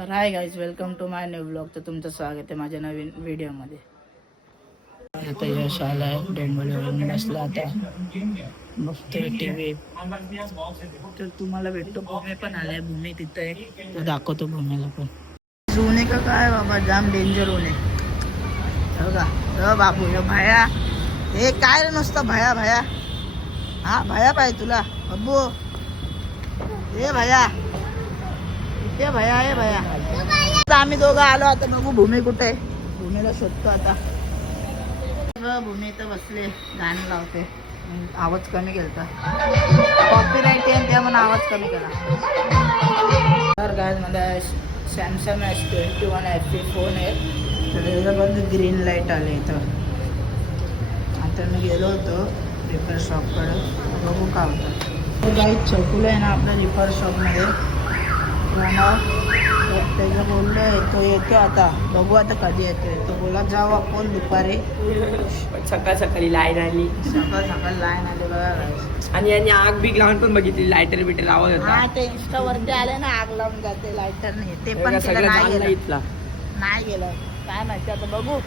तर hi guys, welcome to my new blog. तर तुमचं स्वागत आहे माझ्या नवीन व्हिडिओमध्ये. आता यश आलाय डेंबोलीवरून बसला, आता बघतोय टीव्ही. तर तुम्हाला भेटतो, भूमी पण आलाय. भूमी तिथं आहे, तर दाखवतो भूमीला पण. जुने का काय बाबा, जाम डेंजर होणे बघा. बापू हे भया, हे काय रे नुसतं भया भया. हा भया पाहिजे तुला बब्बू. हे भया, हे भया, हे भया. आम्ही दोघं आलो, आता बघू भूमी कुठे आहे. भूमीला शोधतो आता. भूमी इथं बसले, गाणं लावते. आवाज कमी केला, कॉपीराईट आहे त्या म्हणून आवाज कमी केला. तर काय मला सॅमसंग S21 FE फोन आहे. तर त्याच्याबद्दल ग्रीन लाईट आले इथं. आता मी गेलो होतो रिपेअर शॉपकडे, बघू का होतं. काही चौकुलं आहे ना आपल्या रिपेअर शॉपमध्ये. त्याचं बोललो तो येतो, आता बघू आता कधी येतोय. तो बोला जाऊ आपण दुपारी. सकाळ सकाळी लाईन आली, सकाळ सकाळ लाईन आली बघा. आणि यांनी आग बिग लावून पण बघितली, लायटर बिटर लावत होता. हा ते इंस्टा वरती आले ना, आग लावून जाते लायटर नाही, ते पण सगळं नाही गेलं काय माहिती. आता बघू,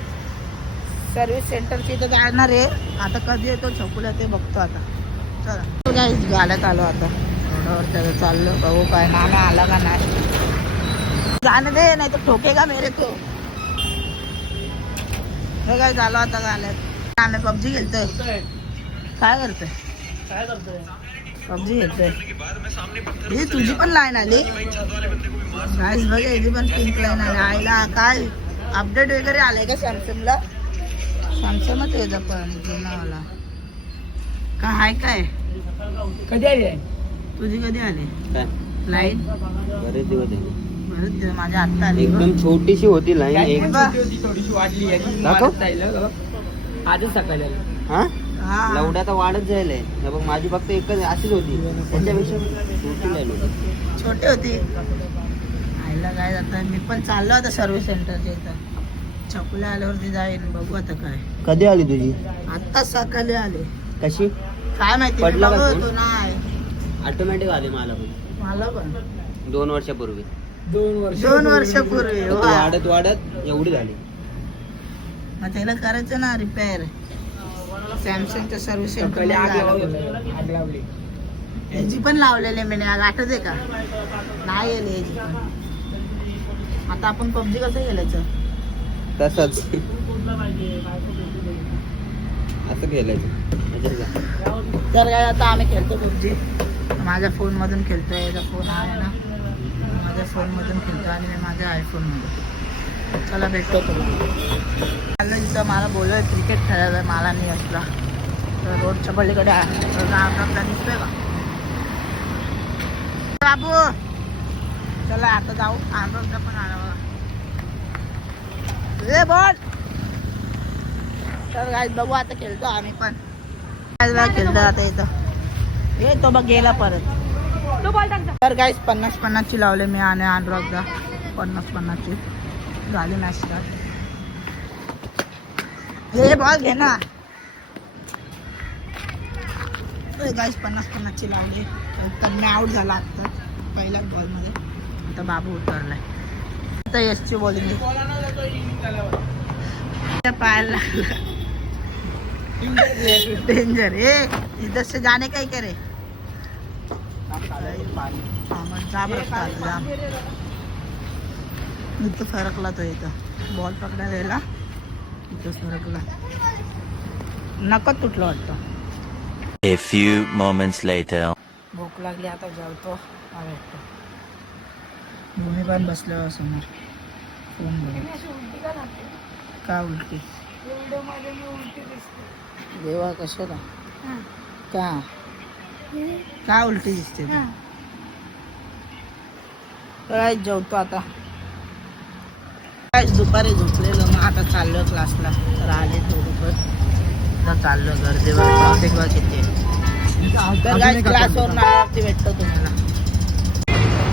सर्व्हिस सेंटरची इथं जाणार आहे. आता कधी येतो चकुला ते बघतो आता. चला काय गाड्यात आलो आता, रोडावर त्याचं चाललो, बघू काय नाना आला का नाही. जाणे दे, नाही तर ठोकेगा मेरे को. हे काय झालं आता गाड्यात. आम्ही पबजी खेळतोय. काय करतोय पबजी खेळतोय. ही तुझी पण लाईन आली गाईस बघा, याची पण पिंक लाईन आली. आईला काय अपडेट वगैरे आलंय का सॅमसंगला? सॅमसंगच यायचं पण जुनावाला काय आहे. काय कधी आली तुझी कधी आली लाईन? बरेच दिवस बरं, माझ्या आत्ता आली. एकदम छोटीशी होती लाईन, थोडीशी वाढली. आजच सकाळी आली. हा लवड्या तर वाढत जायला. बघ माझी फक्त एकच अशीच होती, त्याच्यापेक्षा छोटी लाईन होती, छोटी होती. आईला काय जाता. मी पण चाललो आता सर्व्हिस सेंटरच्या इथं. चकुला आल्यावरती जाईन, बघू आता काय. कधी आली तुझी? आत्ता सकाळी आले. कशी काय माहिती, पडला का बघत तू? होतो नाही. ऑटोमॅटिक आली मला पण मला पण 2 वर्षापूर्वी. 2 वर्षापूर्वी. ती वाढत वाढत एवढी झाली. मग त्याला करायचं ना रिपेअर. सॅमसंगच्या सर्व्हिस सेंटर आग लावली. याची पण लावलेली मी, आग आठवते का? नाही येईल याची पण. आता आपण पबजी कसं खेळायचं? तसंच असं खेळायचं. तर काय आता आम्ही खेळतो पबजी. माझ्या फोनमधून खेळतोय. याचा फोन आहे ना, माझ्या फोनमधून खेळतो आणि मी माझ्या आयफोनमधून. चला भेटतो तुम्हाला. इथं मला बोललोय क्रिकेट खेळायला, मला नाही असला तर रोडच्या पलीकडे आपला दिसतोय का बाबू? चला आता जाऊ. आंबा पण आला बघा. बोल. तर काय बघू आता, खेळतो आम्ही पण. खेळतो आता इथं. हे तो बघ गेला परत. तर गाईस 50-50 ची लावले मी आणि अनुरागदा. 50-50 ची झाली मॅच स्टार्ट. हे बॉल घे ना गाईस. 50-50 ची लावली. तर मी आउट झाला आता पहिल्याच बॉल मध्ये. आता बाबू उतरलाय. आता यशची बॉलिंग पाहायला डेंजर. इधर से जाने का ही करे. इथं फरकला तो. इथं बॉल पकडायला गेला, इथं फरकला. नकत तुटलं वाटतं. A few moments later. भूक लागली, आता जेवतो. भूमी पण बसलो समोर. फोन बघत. का उलटी? देवा कशाला? का उलटी दिसते? काय जेवतो आता. काय दुपारी झोपलेलो, मग आता चाललो क्लासला. तर आले थोडं पण चाललो गर्दीवर. ट्रॅफिक वर किती. तर काय क्लासवरून आल्यावरती भेटतो तुम्हाला.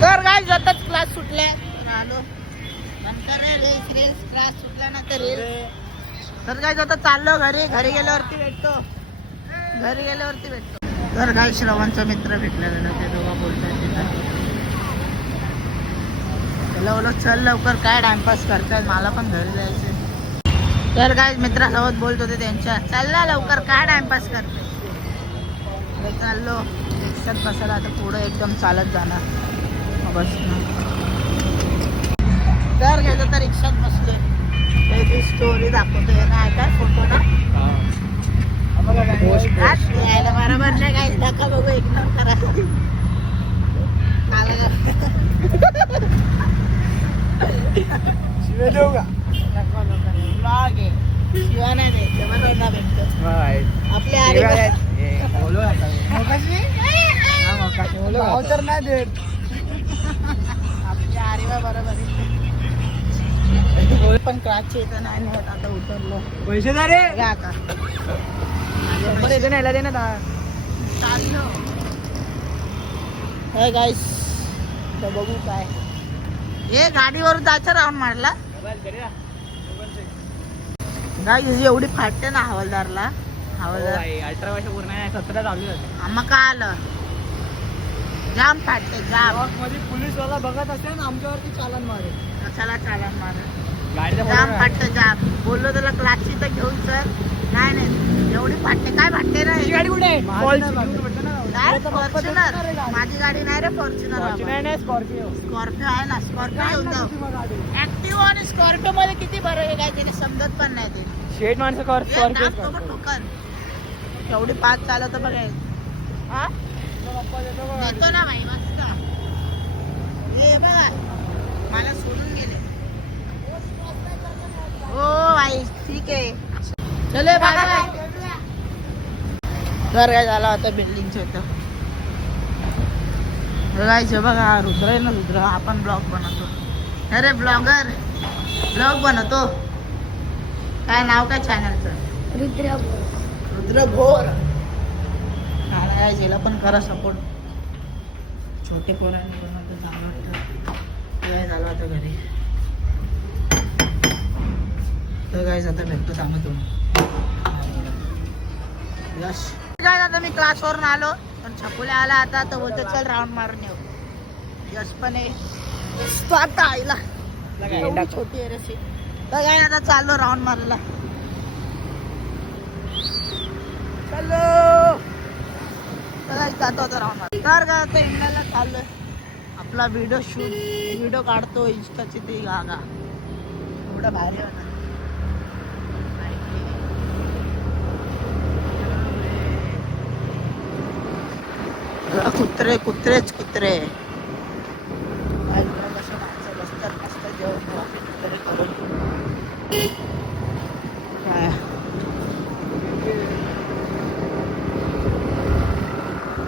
तर काय जातात क्लास सुटले आलो. नंतर रील्स क्लास सुटला ना तर तर काय आता चाललो घरी. घरी गेल्यावरती भेटतो. तर काय श्रवणचा मित्र भेटलेला, ते दोघं बोलतात तिथं. त्याला बोललो चल लवकर, काय टाइमपास करतायत, मला पण घरी जायचं. तर काय मित्रासोबत बोलत होते त्यांच्या, चल ना लवकर, काय टाइमपास करते. चाललो रिक्षात बसायला, आता पुढे एकदम चालत जाणार बस. तर गेलो तर रिक्षात बसलोय, त्याची स्टोरी दाखवतोय ना, काय फोटो ना यायला बरोबर नाही. काही नका बघू, इग्नोर करा. शिवाय देऊ का? ब्लॉग आहे, शिवाय नाही द्यायचं, बरोबर ना भेटतो आपल्या तर नाही देत आपल्या आरेवा बरोबर पण क्लासचे इथं नाही नेत. आता उतरलो, पैसे द्या रे आता न्यायला दे ना चाललो. हे गाईस बघू काय, हे गाडीवरून जायचं राऊंड मारला. गाईस एवढी फाटते ना हवालदारला, हवालदार 18 वर्ष पूर्ण आहे, 17 चालू आहे. मग काय आलं, जाम फाटते जाम. मध्ये पोलीस वाला बघत असेल ना आमच्यावरती चालन मारे, कशाला चालन मारे, जाम फाटतं जाम. बोललो त्याला क्लासची तर घेऊन सर, नाही नाही एवढी फाटते, काय फाटते ना. गाडी कुठे, फॉर्च्युनर. माझी गाडी नाही रे फॉर्च्युनर, स्कॉर्पिओ आहे ना, स्कॉर्पिओ घेऊन जाऊ. ऍक्टिव्हा आणि स्कॉर्पिओ मध्ये किती फरक आहे काय त्याने समजत पण नाही. ते शेट माणसं ठोकन एवढी पाच चालत बघाय. येतो ना भाई मस्त. हे बघा मला सोडून गेले. हो भाई ठीक आहे, चले बाय. घर काय झाला होता बिल्डिंगच्या इथं बघायचं. बघा रुद्र आहे ना, रुद्र आपण ब्लॉग बनवतो. अरे ब्लॉगर, ब्लॉग बनवतो. काय नाव काय चॅनलचं? रुद्र भोर. याला पण करा सपोर्ट. छोटे पोरांनी बनवतो, चांगलं वाटतं. काय झालं आता घरी. तर काय आता भेटतो सांगतो यश. काय आता मी क्लासवरून आलो, पण छकुल्या आला आता, तर बोलतो चल राऊंड मारून येऊ. यश पण आहे आता आईला, छोटी आहे रे. तर काय आता चाललो राऊंड मारायला. चलो जातो आता राऊंड मार. तर काय आता इंडियाला चाललोय, आपला व्हिडिओ काढतो इंस्टाची. ती गागा एवढं भारी होणार. कुत्रे कुत्रेच कुत्रे बसतात मस्त जेवण कुत्रे करून.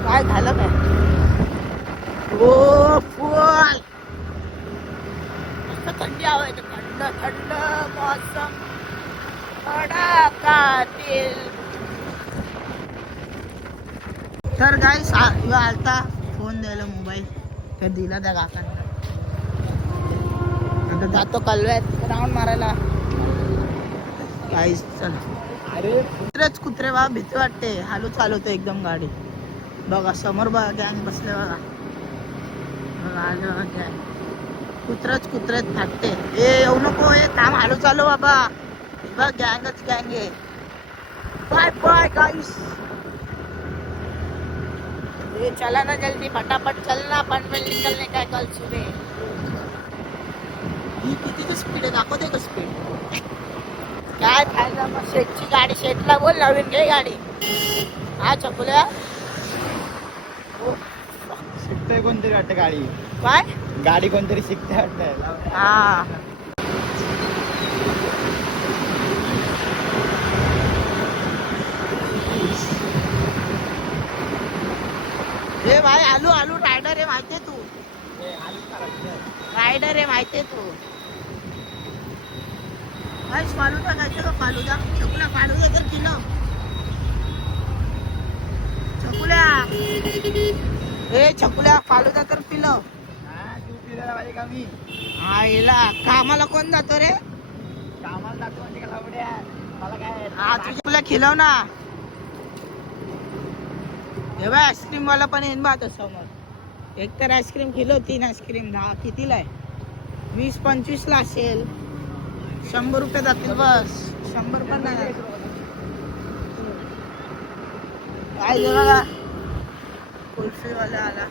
काय झालं काय, ओ फुल मस्त थंडी हवा येते, थंड थंड मौसम दिल. तर गाईस आलता फोन द्यायला मोबाईल, तर दिला त्या काकांना. आता जातो कलव्यात राऊंड मारायला. गाईस चल. अरे कुत्रेच कुत्रे बा, भीती वाटते. हालू चालवतो एकदम गाडी. बघा समोर बघा गँग बसले बघा, आलं गँग. कुत्रेच कुत्रेच फाटते. ए येऊ नको, हे थांब, हालू चालू बाबा. बघ गँगच गँग आहे. बाय बाय गाईस. चला ना जल्दी, फटाफट चलना, पनवेल निकलने का कल सुबह. ही किती स्पीड आहे दाखवते का स्पीड. काय फायदा मग, शेटची गाडी, शेटला बोल नवीन घे गाडी. हा चकुल्या शिकतोय कोणतरी वाटतं गाडी. काय गाडी कोणतरी शिकते वाटतं. हा हे भाई आलू आलू रायडर आहे माहितीये तू, रायडर आहे माहितीये तू. भाई फालुदा खायचं का, फालुदा. चकुल्या फालुदा तर किलो. चकुल्या हे छकुल्या फालुदा तर पिलो. तू पिलेला पाहिजे का मी. आईला कामाला कोण जातो रे. कामाला जातो म्हणजे का लावड्या, मला काय. हा तुझ्या खिलव ना. हे बाय आईस्क्रीम वाला पण येईन बा आता समोर. एक तर आईस्क्रीम किलो, 3 आईस्क्रीम 10. कितीला आहे 20-25 ला असेल. 100 रुपये जातील बस. 100 पण नाही जात. काय बघा कुल्फीवाला आला.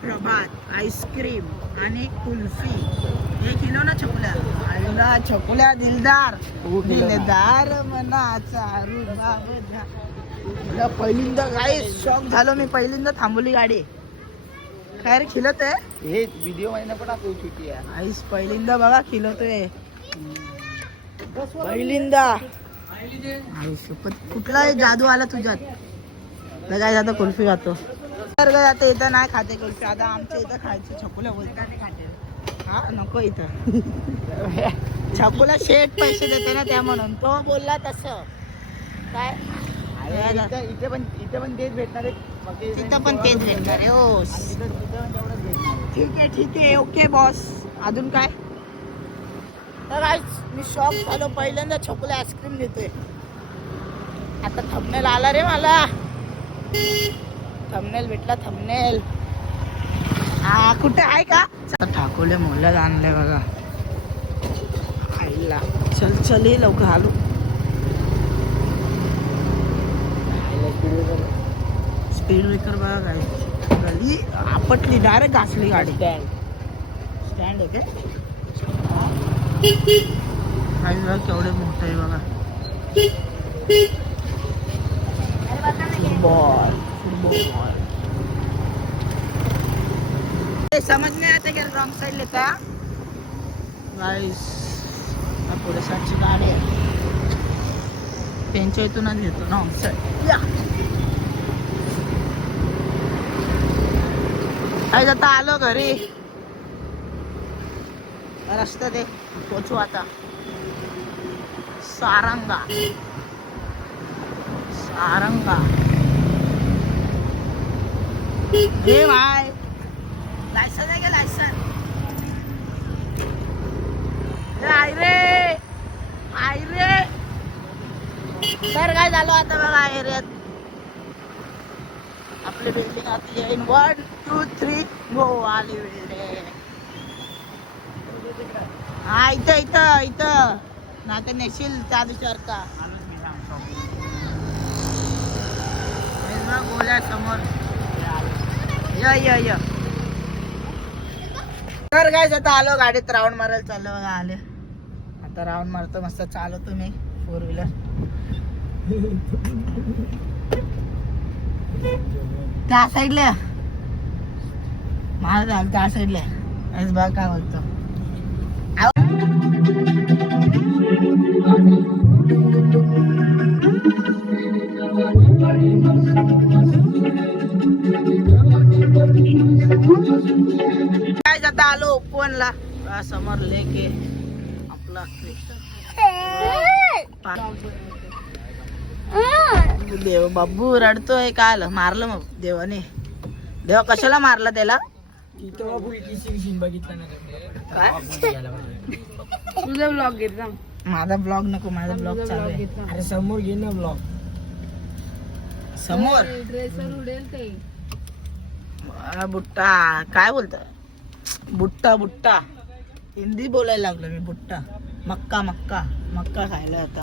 प्रभात आईस्क्रीम आणि कुल्फी. 1 किलो ना छकुल्या. आईला छकुल्या दिलदार दिलदार मनाचा रुबाबदा. मला पहिल्यांदा काय शॉक झालो मी. पहिल्यांदा थांबवली गाडी. काय रे खिलत आहे हे व्हिडिओ मध्ये पण आपण छोटी आहे. आईस पहिल्यांदा बघा खिलतोय. पहिल्यांदा आईस कुठला जादू आला तुझ्यात. काय आता कुल्फी खातो. तर काय आता इथं नाही खाते कुल्फी. आता आमच्या इथं खायची. छकुला बोलता नाही खाते. हा नको इथं. छकुला शेठ पैसे देते ना त्या म्हणून तो बोलला तसं. काय इथे पण तेच भेटणार आहे. तिथं पण तेच भेटणार आहे. हो ठीक आहे ओके बॉस. अजून काय तर मी शॉक झालो. पहिल्यांदा छकुला आईस्क्रीम देतोय. आता थंबनेल आला रे मला. थंबनेल भेटला. थंबनेल हा कुठे आहे का. ठाकोले मोहल्यात आणलंय बघा. आईला चल ये लवकर आलो. स्पीड ब्रेकर बघा काय. गली आपटली डायरेक्ट घासली गाडी. स्टँड आहे काय बघा केवढे मोठं आहे बघा. फुटबॉल समझ नहीं आता क्या रॉन्ग साइड लेता गाइस. पुढे साईडची गाडी आहे. त्यांच्या इथूनच घेतो रॉंग साईड. आता आलो घरी. रस्त्यात आहे पोचू आता. सारंगा हे भाई लायसन आहे का लायसन. आई रे तर काय झालं आता बघा एरियात. आपली बिल्डिंग आती आहे. 1 2 3 गो आली बिल्डिंग. हा इथं ना तर नेशील त्या दिवसारखा. गोल्या समोर य तर काय आता आलो गाडीत राऊंड मारायला चाललो बघा. आले आता राऊंड मारतो मस्त. चालवतो मी 4 व्हीलर. त्या साईडला माझं झालं. त्या साईडला बघ काय बोलतो. काय जाता आलो ओपनला. समोर लेके आपला देव बाबू रडतोय. काय आलं मारलं मग देवाने. देवा कशाला मारला त्याला. तुझा ब्लॉग घेतला. माझा ब्लॉग नको. माझा ब्लॉग चालू आहे. अरे समोर घे ना ब्लॉग. समोर ड्रेसर उडेल ते. बुट्टा काय बोलतोय. बुट्टा हिंदी बोलायला लागलो मी. बुट्टा मक्का खायला आता.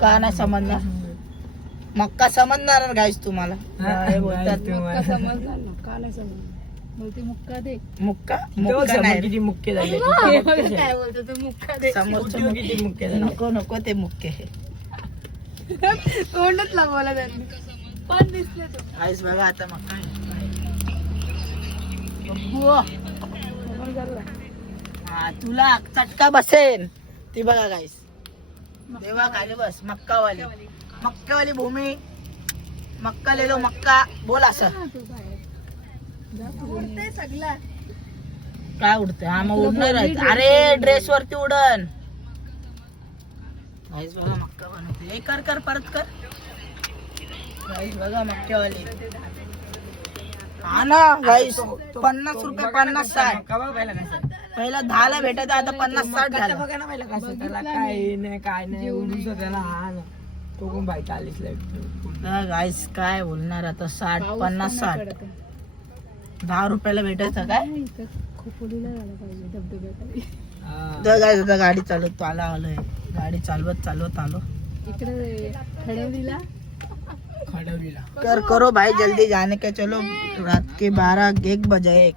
का नाही समजणार. मक्का समजणार गाईस तुम्हाला. हे बोलतात समजणार ना. का नाही समजणार. बोलते मुक्का दे. मुक्का नाही. किती मुख्य झाले. काय बोलतो तू. मुक्का दे. समोरचं किती मुख्य झाले. नको ते मुक्के. तोंडच लावला त्यांनी. पण दिसले तो. गाईस बघा आता मक्का हा तुला चटका बसेन ती बघा गाईस. देवा खाली बस. मक्कावाली भूमी. मक्का ले लो मक्का. बोल असं. सगळा काय उडत. हा मग उडणार आहे. अरे ड्रेस वरती उडन. गाईस बघा मक्का बनवते. हे कर परत कर. गाईस बघा मक्क्यावाली. हा ना गाईस 50 रुपये 50-60. पहिला 10 ला भेटत आता 50-60 झालं. बघा ना पहिला कसं त्याला काय नाही उडूस त्याला. हा ना तो कोण बाईट आलीस. गाईस काय बोलणार आता. 60 50-60 10 रुपयाला भेटायचं काय? इथं खोपोलीला जायला पाहिजे धबधब्याखाली. जर काय आता गाडी चालवत आलोय, गाडी चालवत आलो. इकडे खडवलीला कर करो भाई, जल्दी जाने का. चलो रात के 1 बजे.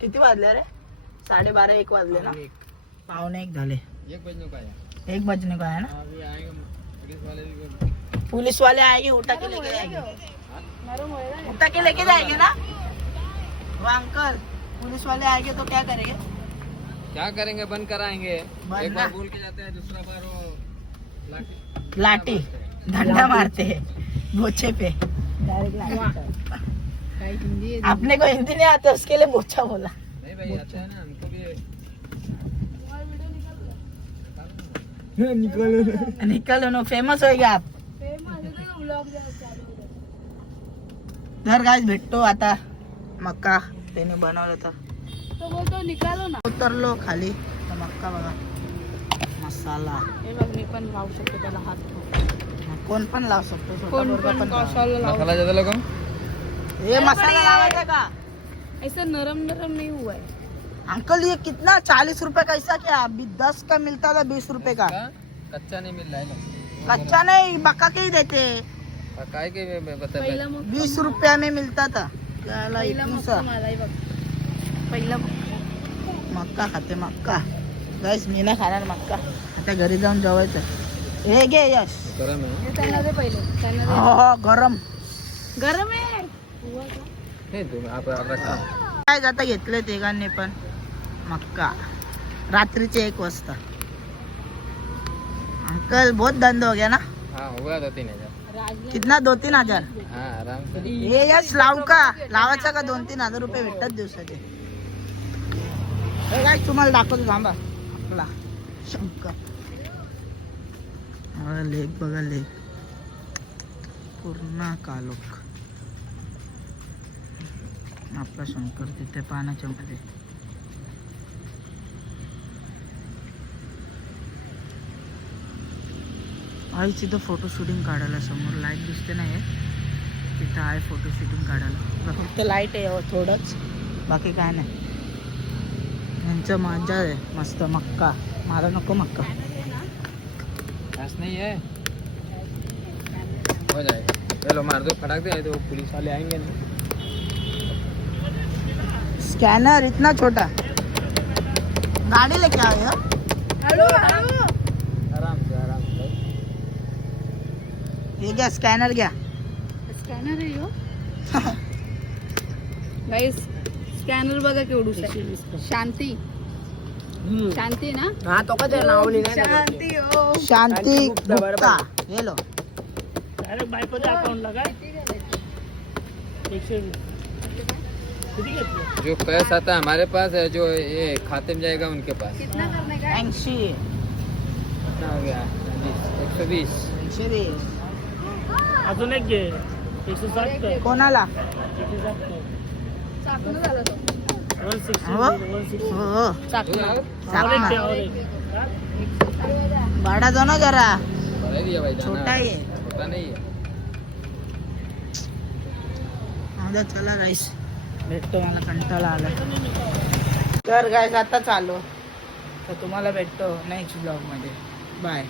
किती वाजले रे? 12:30 1 वाजले ना. 1:45 झाले. 1 बजने को है ना. पुलिस वाले आएंगे, उठा के लेके जाएंगे. उठा के लेके जाएंगे ना वो अंकल. पुलिस वाले आएंगे तो क्या करेंगे? क्या करेंगे? बंद कराएंगे. बंद एक बार ना? बोल के जाते हैं, दूसरा बार वो लाठी डंडा मारते हैं बोचे पे. काही हिंदी आहे. अपने को हिंदी नहीं आता, उसके लिए बोचा बोला. नहीं भाई, आता है ना हमको भी. निकलो नो, फेमस हो गया आप. घर गाइस भेटतो आता. मक्का त्याने बनवलं तर तो बोलतो निकालो ना. उतरलो खाली तर मक्का बघा, मसाला. हे बघ, मी पण लावू शकतो त्याला हात. कोण पण लावू शकतो, छोटा कोण पोरगा पण पण लावू. कशाला लावू. मसाला ज्यादा लगा. ये मसाला लावायचा का ऐसा नरम नरम नहीं हुआ है. अंकल? ये कितना 40 रुपए का ऐसा क्या? अभी 10 का मिलता था, 20 रुपए का. कच्चा नहीं मिल रहा है. कच्चा नहीं, पका के ही देते. काय के बता. पहिला मग 20 रुपया में मिलता था. त्याला पहिला इतून मग सा. मलाही बघ. पहिला मक्का खाते मक्का. गाइस मी नाही खाणार मक्का. आता घरी जाऊन जेवायचं. हे घे यश. गरम है. हे त्यांना दे पहिले. त्यांना दे. हो गरम. गरम आहे. हुआ का? हे तुम्ही आप रखा. काय आता घेतले तिघांनी पण मक्का रात्रीचे 1 वाजता. अंकल बहुत धंधा हो गया ना. हाँ हो गया 2-3 हजार. राजने कितना 2-3 हजार. हाँ आराम से. हे यश लावू का? लावायचा का? 2-3 हजार रुपये भेटतात दिवसाचे. हे काय तुम्हाला दाखवतो थांबा. आपला शंकर. हा लेक बघा, लेक पूर्ण कालोख. आपला शंकर तिथे पाण्याच्या मध्ये. आई तिथं फोटो शूटिंग काढायला समोर लाईट दिसते नाही तिथं आहे फोटो शूटिंग काढायला. फक्त लाईट आहे थोडंच, बाकी काय नाही. यांचं मजा आहे मस्त. मक्का मला नको मक्का. गैस नहीं है. हो जाएगा. चलो मार दो, फटाक दे, तो पुलिस वाले आएंगे ना. स्कैनर इतना छोटा. गाड़ी लेके आए हो? आराम से. ये क्या स्कैनर क्या? स्कॅनर आहे ह्यो. गाईस स्कॅनर बघा केवढूस आहे. शांती शांती ना. हाँ तो कदर नाव नाही. शांती हो. शांती गुप्ता. ये लो. जो पैसा आता है हमारे पास है, जो ये खाते में जाएगा उनके पास. कितना करने का है? 80. कितना हो गया? 120. 120. अजून एक घे 160 कोणाला? चाकणं झालं तो. 160 हो? 160 हो चाकणं. चाकणा. बड़ा दोनों जरा. बड़ा दिया भाई. छोटा ही है. छोटा नहीं है. आता चला गाईस, भेटतो. मला कंटाळा आला. तर गाईस आता चालू. तर तुम्हाला भेटतो नेक्स्ट ब्लॉग मध्ये. बाय.